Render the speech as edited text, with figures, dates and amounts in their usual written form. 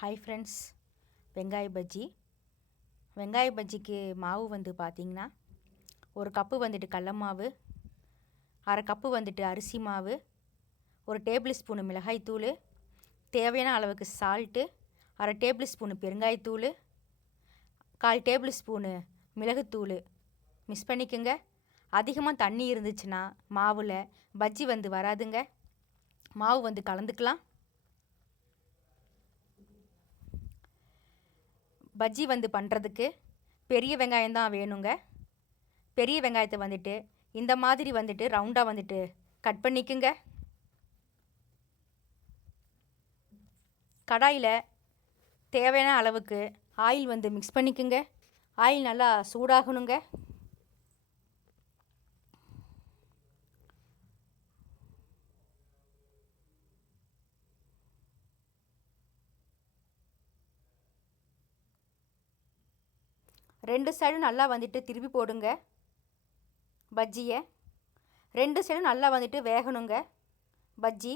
Hi friends, வெங்காய பஜ்ஜிக்கு மாவு வந்து பார்த்திங்கன்னா, ஒரு கப்பு வந்துட்டு கடல மாவு, அரை கப்பு வந்துட்டு அரிசி மாவு, ஒரு டேபிள் ஸ்பூனு மிளகாய்த்தூள், தேவையான அளவுக்கு சால்ட்டு, அரை டேபிள் ஸ்பூனு பெருங்காயத்தூள், 1/4 டேபிள் ஸ்பூனு மிளகுத்தூள் மிக்ஸ் பண்ணிக்கோங்க. அதிகமாக தண்ணி இருந்துச்சுன்னா மாவில் பஜ்ஜி வந்து வராதுங்க. மாவு வந்து கலந்துக்கலாம். பஜ்ஜி வந்து பண்ணுறதுக்கு பெரிய வெங்காயம் தான் வேணுங்க. பெரிய வெங்காயத்தை வந்துட்டு இந்த மாதிரி வந்துட்டு ரவுண்டாக வந்துட்டு கட் பண்ணிக்குங்க. கடாயில் தேவையான அளவுக்கு ஆயில் வந்து மிக்ஸ் பண்ணிக்குங்க. ஆயில் நல்லா சூடாகணுங்க. ரெண்டு சைடும் நல்லா வந்துட்டு திருப்பி போடுங்க. பஜ்ஜியை 2 சைடும் நல்லா வந்துட்டு வேகணுங்க. பஜ்ஜி